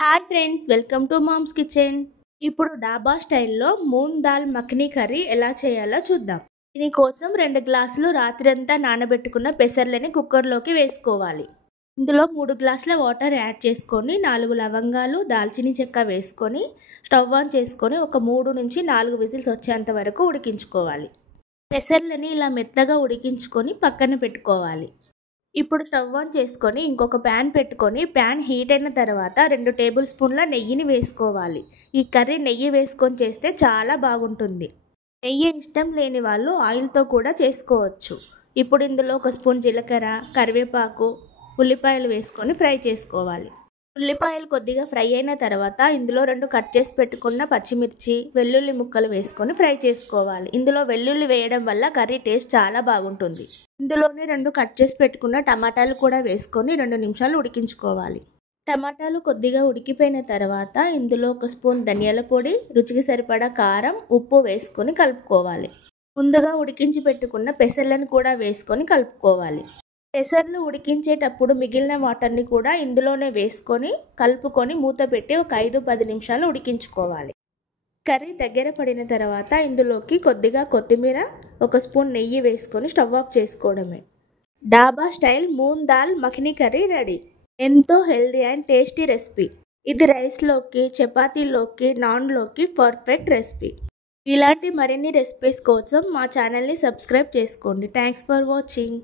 Hi friends, welcome to mom's kitchen. ఇప్పుడు డాబా స్టైల్లో moong dal makhani curry ఎలా చేయాలో చూద్దాం. దీనికోసం 2 గ్లాసులు రాత్రంతా నానబెట్టుకున్న పెసర్లని కుక్కర్లోకి వేసుకోవాలి. ఇందులో 3 గ్లాసుల వాటర్ యాడ్ చేసుకొని 4 లవంగాలు, దాల్చిని చెక్క వేసుకొని స్టవ్ ఆన్ చేసుకొని ఒక 3 నుంచి 4 విజిల్స్ వచ్చేంత వరకు ఉడికించుకోవాలి. పెసర్లని ఇలా మెత్తగా ఉడికించుకొని పక్కన పెట్టుకోవాలి. ఇప్పుడు స్టవ్ ఆన్ చేసుకొని ఇంకొక ప్యాన్ పెట్టుకొని ప్యాన్ హీట్ అయిన తర్వాత 2 టేబుల్ స్పూన్ల నెయ్యిని వేసుకోవాలి. ఈ కర్రీ నెయ్యి వేసుకొని చేస్తే చాలా బాగుంటుంది. నెయ్యి ఇష్టం లేని వాళ్ళు ఆయిల్తో కూడా చేసుకోవచ్చు. ఇప్పుడు ఇందులో 1 స్పూన్ జీలకర్ర, కరివేపాకు, ఉల్లిపాయలు వేసుకొని ఫ్రై చేసుకోవాలి. ఉల్లిపాయలు కొద్దిగా ఫ్రై అయిన తర్వాత ఇందులో 2 కట్ చేసి పెట్టుకున్న పచ్చిమిర్చి, వెల్లుల్లి ముక్కలు వేసుకొని ఫ్రై చేసుకోవాలి. ఇందులో వెల్లుల్లి వేయడం వల్ల కర్రీ టేస్ట్ చాలా బాగుంటుంది. ఇందులోనే 2 కట్ చేసి పెట్టుకున్న టమాటాలు కూడా వేసుకొని 2 నిమిషాలు ఉడికించుకోవాలి. టమాటాలు కొద్దిగా ఉడికిపోయిన తర్వాత ఇందులో 1 స్పూన్ ధనియాల పొడి, రుచికి సరిపడా కారం, ఉప్పు వేసుకొని కలుపుకోవాలి. ముందుగా ఉడికించి పెట్టుకున్న పెసర్లను కూడా వేసుకొని కలుపుకోవాలి. పెసర్లు ఉడికించేటప్పుడు మిగిలిన వాటర్ని కూడా ఇందులోనే వేసుకొని కలుపుకొని మూత పెట్టి ఒక 5-10 నిమిషాలు ఉడికించుకోవాలి. కర్రీ దగ్గర పడిన తర్వాత ఇందులోకి కొద్దిగా కొత్తిమీర, 1 స్పూన్ నెయ్యి వేసుకొని స్టవ్ ఆఫ్ చేసుకోవడమే. డాబా style moong dal makhani curry ready. ఎంతో హెల్దీ అండ్ టేస్టీ రెసిపీ. ఇది రైస్లోకి, చపాతీలోకి, నాన్లోకి పర్ఫెక్ట్ రెసిపీ. ఇలాంటి మరిన్ని రెసిపీస్ కోసం మా ఛానల్ని సబ్స్క్రైబ్ చేసుకోండి. Thanks for watching.